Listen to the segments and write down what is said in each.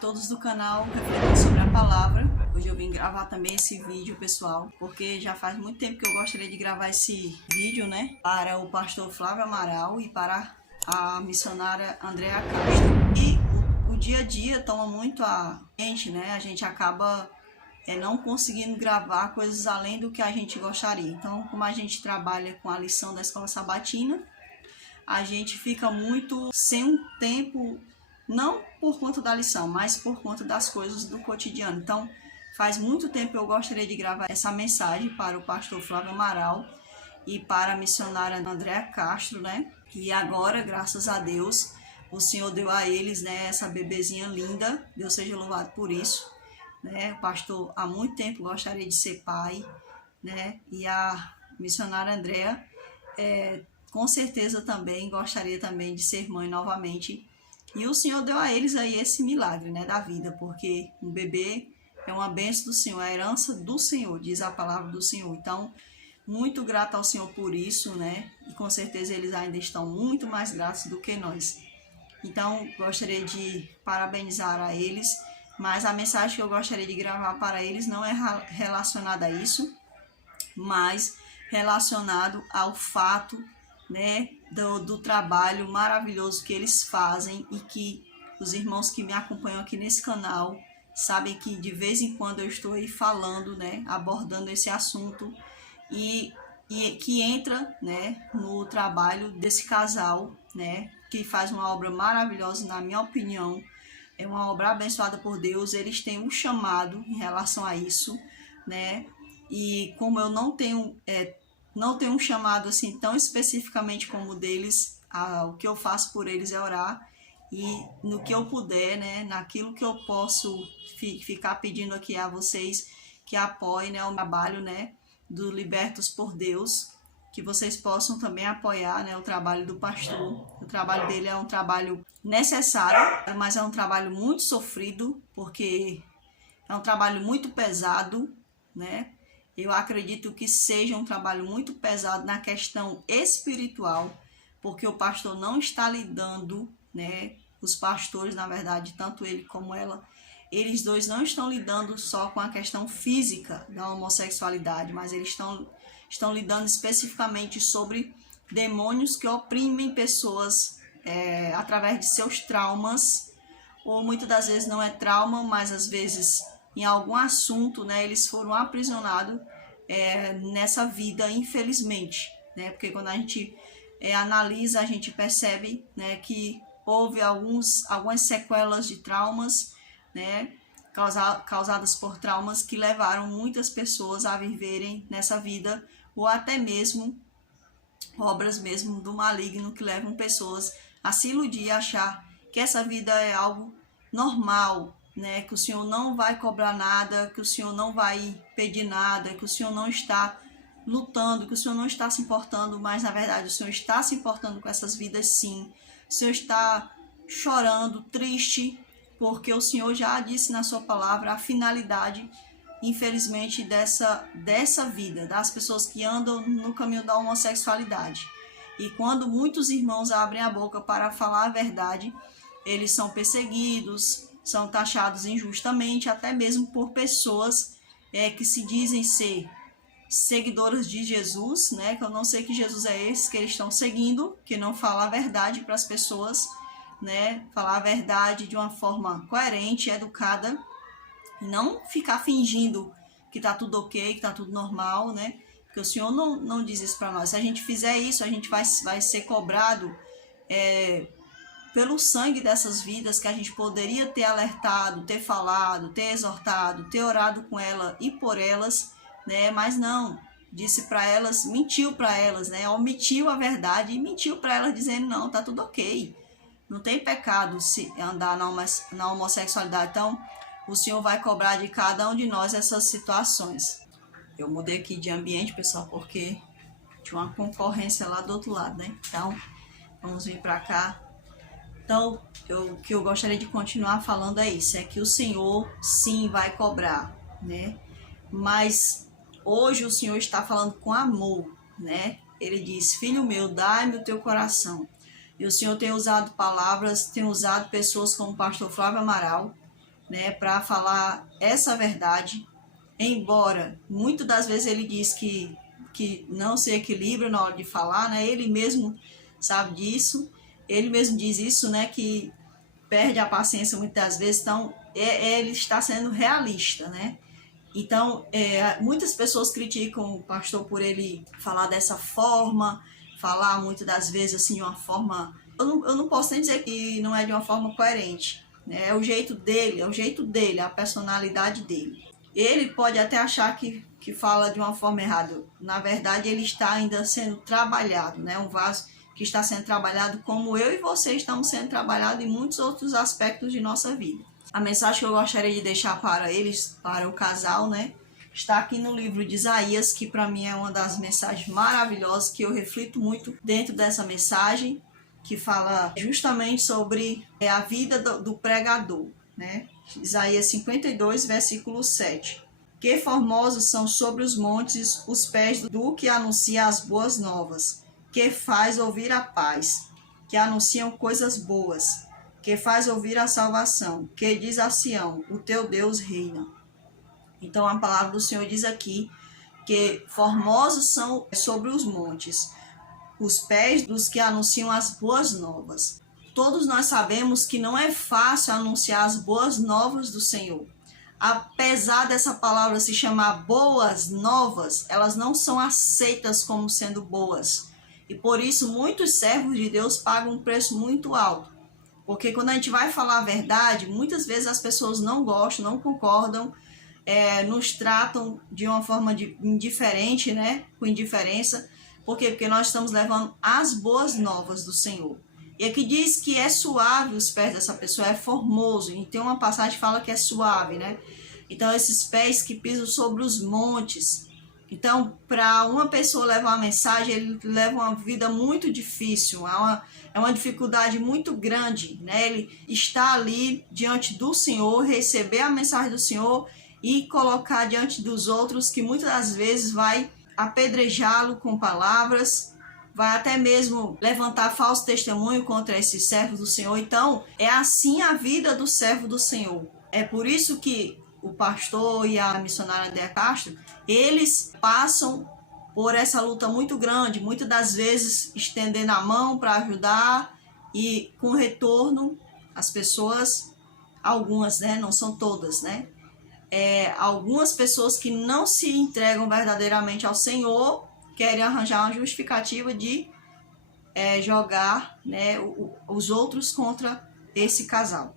todos do canal Refletindo sobre a Palavra. Hoje eu vim gravar também esse vídeo, pessoal, porque já faz muito tempo que eu gostaria de gravar esse vídeo, né, para o pastor Flávio Amaral e para a missionária Andrea Castro. E o dia a dia toma muito a gente, né, a gente acaba não conseguindo gravar coisas além do que a gente gostaria. Então, como a gente trabalha com a lição da Escola Sabatina, a gente fica muito sem um tempo, não por conta da lição, mas por conta das coisas do cotidiano. Então, faz muito tempo que eu gostaria de gravar essa mensagem para o pastor Flávio Amaral e para a missionária Andrea Castro, né? E agora, graças a Deus, o Senhor deu a eles, né, essa bebezinha linda. Deus seja louvado por isso, né? O pastor há muito tempo gostaria de ser pai, né? E a missionária Andrea com certeza também gostaria também de ser mãe novamente. E o Senhor deu a eles aí esse milagre, né, da vida, porque um bebê é uma bênção do Senhor, é a herança do Senhor, diz a palavra do Senhor. Então, muito grata ao Senhor por isso, né? E com certeza eles ainda estão muito mais gratos do que nós. Então, gostaria de parabenizar a eles, mas a mensagem que eu gostaria de gravar para eles não é relacionada a isso, mas relacionado ao fato, né, do trabalho maravilhoso que eles fazem, e que os irmãos que me acompanham aqui nesse canal sabem que de vez em quando eu estou aí falando, né, abordando esse assunto, e que entra, né, no trabalho desse casal, né, que faz uma obra maravilhosa, na minha opinião, é uma obra abençoada por Deus. Eles têm um chamado em relação a isso, né, e como eu não tenho um chamado assim tão especificamente como o deles, o que eu faço por eles é orar, e no que eu puder, né, naquilo que eu posso ficar pedindo aqui a vocês que apoiem, né, o trabalho, né, do Libertos por Deus, que vocês possam também apoiar, né, o trabalho do pastor. O trabalho dele é um trabalho necessário, mas é um trabalho muito sofrido, porque é um trabalho muito pesado, né? Eu acredito que seja um trabalho muito pesado na questão espiritual, porque o pastor não está lidando, né? Os pastores, na verdade, tanto ele como ela, eles dois não estão lidando só com a questão física da homossexualidade, mas eles estão lidando especificamente sobre demônios que oprimem pessoas através de seus traumas, ou muitas das vezes não é trauma, mas às vezes em algum assunto, né, eles foram aprisionados nessa vida, infelizmente, né, porque quando a gente analisa, a gente percebe, né, que houve algumas sequelas de traumas, né, causadas por traumas que levaram muitas pessoas a viverem nessa vida, ou até mesmo obras mesmo do maligno que levam pessoas a se iludir e achar que essa vida é algo normal, né, que o Senhor não vai cobrar nada, que o Senhor não vai pedir nada, que o Senhor não está lutando, que o Senhor não está se importando, mas na verdade o Senhor está se importando com essas vidas, sim. O Senhor está chorando, triste, porque o Senhor já disse na sua palavra a finalidade, infelizmente, dessa vida, das pessoas que andam no caminho da homossexualidade. E quando muitos irmãos abrem a boca para falar a verdade, eles são perseguidos, são taxados injustamente, até mesmo por pessoas que se dizem ser seguidoras de Jesus, né? Que eu não sei que Jesus é esse que eles estão seguindo, que não fala a verdade para as pessoas, né? Falar a verdade de uma forma coerente, educada, e não ficar fingindo que tá tudo ok, que tá tudo normal, né? Porque o Senhor não diz isso para nós. Se a gente fizer isso, a gente vai ser cobrado pelo sangue dessas vidas que a gente poderia ter alertado, ter falado, ter exortado, ter orado com ela e por elas, né? Mas não, disse para elas, mentiu para elas, né? Omitiu a verdade e mentiu para elas, dizendo não, tá tudo ok, não tem pecado se andar na homossexualidade. Então, o Senhor vai cobrar de cada um de nós essas situações. Eu mudei aqui de ambiente, pessoal, porque tinha uma concorrência lá do outro lado, né? Então, vamos vir para cá. Então, o que eu gostaria de continuar falando é isso, é que o Senhor, sim, vai cobrar, né? Mas hoje o Senhor está falando com amor, né? Ele diz, filho meu, dai-me o teu coração. E o Senhor tem usado palavras, tem usado pessoas como o pastor Flávio Amaral, né, para falar essa verdade, embora muitas das vezes ele diz que não se equilibra na hora de falar, né, ele mesmo sabe disso, ele mesmo diz isso, né, que perde a paciência muitas das vezes, então ele está sendo realista, né. Então, muitas pessoas criticam o pastor por ele falar dessa forma, falar muitas das vezes assim de uma forma, eu não posso nem dizer que não é de uma forma coerente, né? É o jeito dele, a personalidade dele. Ele pode até achar que fala de uma forma errada. Na verdade, ele está ainda sendo trabalhado, né? Um vaso que está sendo trabalhado como eu e você estamos sendo trabalhados em muitos outros aspectos de nossa vida. A mensagem que eu gostaria de deixar para eles, para o casal, né, está aqui no livro de Isaías, que para mim é uma das mensagens maravilhosas, que eu reflito muito dentro dessa mensagem, que fala justamente sobre a vida do pregador, né? Isaías 52, versículo 7. Que formosos são sobre os montes os pés do que anuncia as boas novas, que faz ouvir a paz, que anunciam coisas boas, que faz ouvir a salvação, que diz a Sião, o teu Deus reina. Então a palavra do Senhor diz aqui que formosos são sobre os montes os pés dos que anunciam as boas novas. Todos nós sabemos que não é fácil anunciar as boas novas do Senhor. Apesar dessa palavra se chamar boas novas, elas não são aceitas como sendo boas. E por isso muitos servos de Deus pagam um preço muito alto. Porque quando a gente vai falar a verdade, muitas vezes as pessoas não gostam, não concordam, nos tratam de uma forma indiferente, né? Com indiferença. Por quê? Porque nós estamos levando as boas novas do Senhor. E aqui diz que é suave os pés dessa pessoa, é formoso. E tem uma passagem que fala que é suave, né? Então, esses pés que pisam sobre os montes. Então, para uma pessoa levar uma mensagem, ele leva uma vida muito difícil, é uma dificuldade muito grande, né? Ele está ali diante do Senhor, receber a mensagem do Senhor e colocar diante dos outros, que muitas das vezes vai apedrejá-lo com palavras, vai até mesmo levantar falso testemunho contra esses servos do Senhor. Então, é assim a vida do servo do Senhor. É por isso que o pastor e a missionária Andréa Castro, eles passam por essa luta muito grande, muitas das vezes estendendo a mão para ajudar e com retorno as pessoas, algumas, né, não são todas, né, algumas pessoas que não se entregam verdadeiramente ao Senhor querem arranjar uma justificativa de jogar, né, os outros contra esse casal.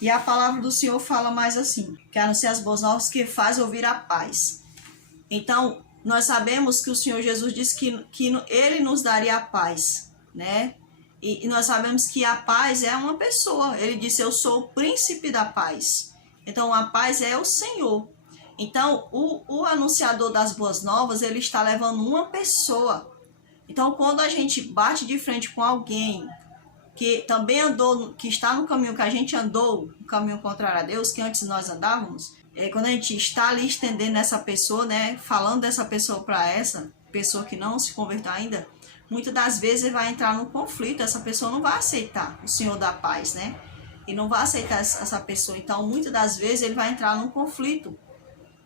E a palavra do Senhor fala mais assim, que anuncia as boas novas, que faz ouvir a paz. Então, nós sabemos que o Senhor Jesus disse que Ele nos daria a paz, né? E nós sabemos que a paz é uma pessoa. Ele disse, eu sou o príncipe da paz. Então, a paz é o Senhor. Então, o anunciador das boas novas, ele está levando uma pessoa. Então, quando a gente bate de frente com alguém que também andou, que está no caminho que a gente andou, no caminho contrário a Deus, que antes nós andávamos, quando a gente está ali estendendo essa pessoa, né, falando dessa pessoa para essa pessoa que não se converteu ainda, muitas das vezes ele vai entrar num conflito, essa pessoa não vai aceitar o Senhor da paz, né? E não vai aceitar essa pessoa. Então, muitas das vezes ele vai entrar num conflito.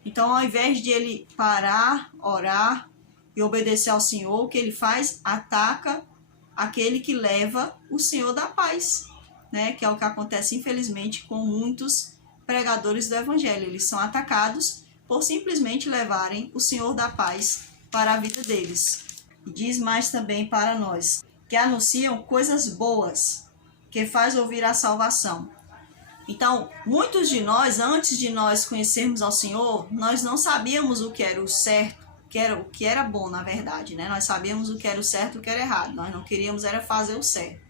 Então, ao invés de ele parar, orar e obedecer ao Senhor, o que ele faz? Ataca aquele que leva o Senhor da paz, né? Que é o que acontece, infelizmente, com muitos pregadores do Evangelho. Eles são atacados por simplesmente levarem o Senhor da paz para a vida deles. E diz mais também para nós, que anunciam coisas boas, que faz ouvir a salvação. Então, muitos de nós, antes de nós conhecermos ao Senhor, nós não sabíamos o que era o certo, o que era bom, na verdade, né? Nós sabíamos o que era o certo e o que era errado. Nós não queríamos era fazer o certo.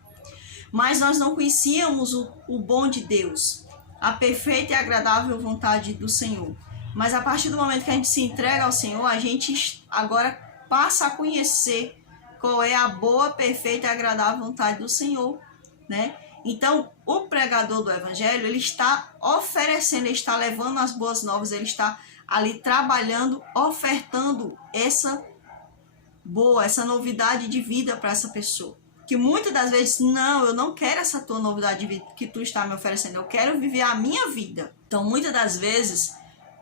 Mas nós não conhecíamos o bom de Deus, a perfeita e agradável vontade do Senhor. Mas a partir do momento que a gente se entrega ao Senhor, a gente agora passa a conhecer qual é a boa, perfeita e agradável vontade do Senhor, né? Então, o pregador do Evangelho, ele está oferecendo, ele está levando as boas novas, ele está ali trabalhando, ofertando essa novidade de vida para essa pessoa, que muitas das vezes, não, eu não quero essa tua novidade de vida que tu está me oferecendo, eu quero viver a minha vida. Então, muitas das vezes,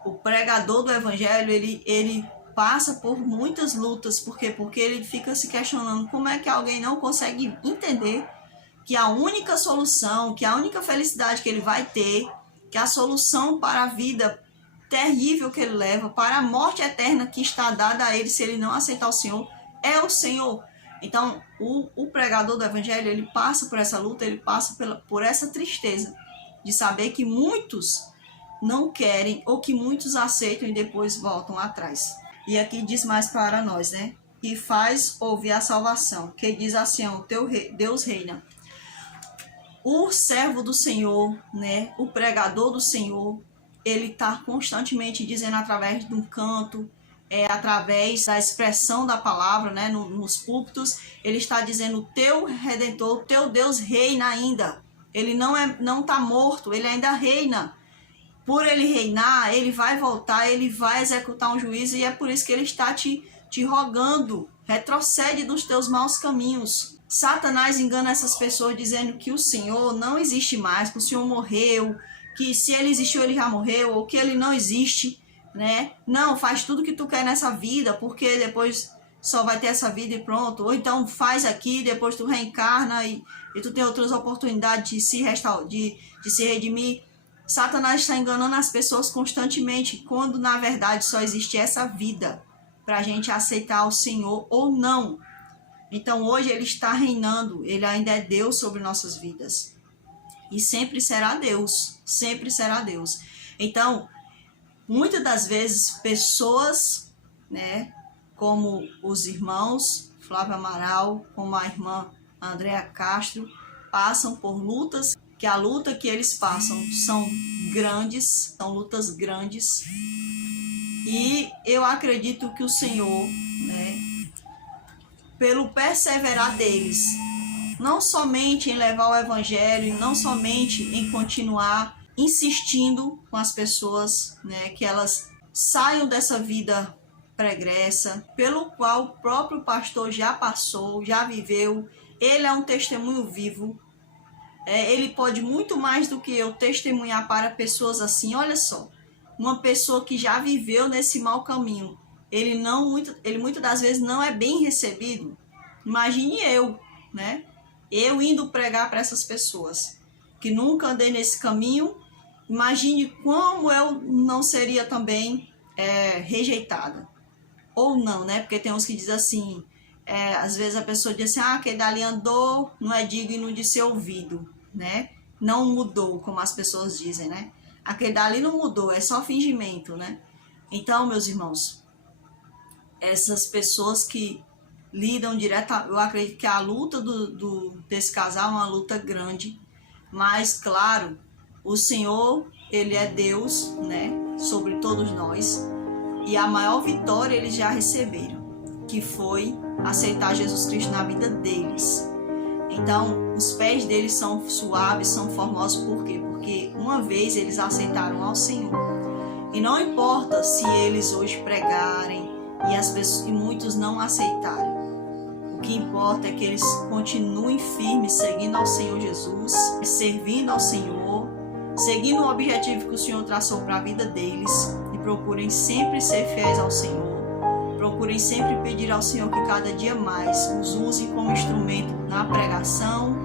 o pregador do evangelho, ele passa por muitas lutas. Por quê? Porque ele fica se questionando como é que alguém não consegue entender que a única solução, que a única felicidade que ele vai ter, que a solução para a vida terrível que ele leva, para a morte eterna que está dada a ele se ele não aceitar o Senhor, é o Senhor. Então, o pregador do evangelho, ele passa por essa luta, ele passa por essa tristeza de saber que muitos não querem ou que muitos aceitam e depois voltam atrás. E aqui diz mais para nós, né? E faz ouvir a salvação, que diz assim, o teu Deus reina. O servo do Senhor, né? O pregador do Senhor, ele está constantemente dizendo através de um canto, através da expressão da palavra, né? Nos púlpitos, ele está dizendo, o teu Redentor, o teu Deus reina ainda. Ele não está morto, ele ainda reina. Por ele reinar, ele vai voltar, ele vai executar um juízo, e é por isso que ele está te rogando, retrocede dos teus maus caminhos. Satanás engana essas pessoas dizendo que o Senhor não existe mais, que o Senhor morreu, que se ele existiu, ele já morreu, ou que ele não existe, né? Não, faz tudo que tu quer nessa vida, porque depois só vai ter essa vida e pronto. Ou então faz aqui, depois tu reencarna e tu tem outras oportunidades de se restaurar, de se redimir. Satanás está enganando as pessoas constantemente, quando na verdade só existe essa vida para a gente aceitar o Senhor ou não. Então hoje ele está reinando, ele ainda é Deus sobre nossas vidas. E sempre será Deus, sempre será Deus. Então, muitas das vezes, pessoas, né, como os irmãos Flávio Amaral, como a irmã Andréa Castro, passam por lutas, que a luta que eles passam são grandes, são lutas grandes. E eu acredito que o Senhor, né, pelo perseverar deles, não somente em levar o evangelho, não somente em continuar insistindo com as pessoas, né, que elas saiam dessa vida pregressa, pelo qual o próprio pastor já passou, já viveu. Ele é um testemunho vivo. Ele pode muito mais do que eu testemunhar para pessoas assim. Olha só, uma pessoa que já viveu nesse mau caminho, ele muitas das vezes não é bem recebido. Imagine eu, né? Eu indo pregar para essas pessoas que nunca andei nesse caminho. Imagine como eu não seria também rejeitada. Ou não, né? Porque tem uns que dizem assim, às vezes a pessoa diz assim, aquele dali andou, não é digno de ser ouvido, né? Não mudou, como as pessoas dizem, né? Aquele dali não mudou, é só fingimento, né? Então, meus irmãos, essas pessoas que lidam direto, eu acredito que a luta desse casal é uma luta grande, mas claro, o Senhor, ele é Deus, né, sobre todos nós, e a maior vitória eles já receberam, que foi aceitar Jesus Cristo na vida deles. Então, os pés deles são suaves, são formosos, por quê? Porque uma vez eles aceitaram ao Senhor, e não importa se eles hoje pregarem e muitos não aceitarem. O que importa é que eles continuem firmes, seguindo ao Senhor Jesus, servindo ao Senhor, seguindo o objetivo que o Senhor traçou para a vida deles, e procurem sempre ser fiéis ao Senhor. Procurem sempre pedir ao Senhor que cada dia mais os use como instrumento na pregação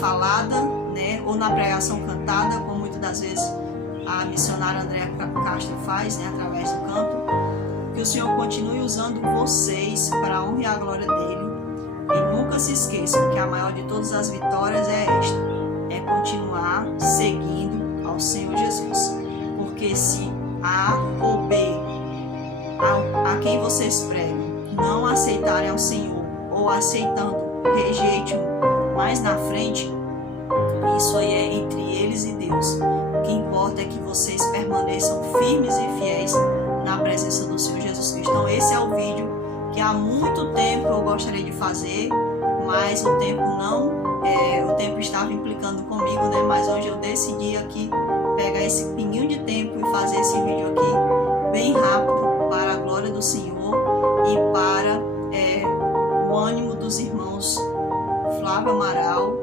falada, né, ou na pregação cantada, como muitas das vezes a missionária Andréa Castro faz, né, através do canto. Que o Senhor continue usando vocês para a honra e a glória dele. E nunca se esqueçam que a maior de todas as vitórias é esta: é continuar seguindo ao Senhor Jesus. Porque se A ou B, a quem vocês pregam, não aceitarem ao Senhor, ou aceitando, rejeitem mais na frente, isso aí é entre eles e Deus. O que importa é que vocês permaneçam firmes e fiéis na presença do Senhor Jesus Cristo. Então esse é o vídeo que há muito tempo eu gostaria de fazer, mas o tempo estava implicando comigo, né? Mas hoje eu decidi aqui pegar esse pinguinho de tempo e fazer esse vídeo aqui bem rápido, para a glória do Senhor e para o ânimo dos irmãos Flávio Amaral,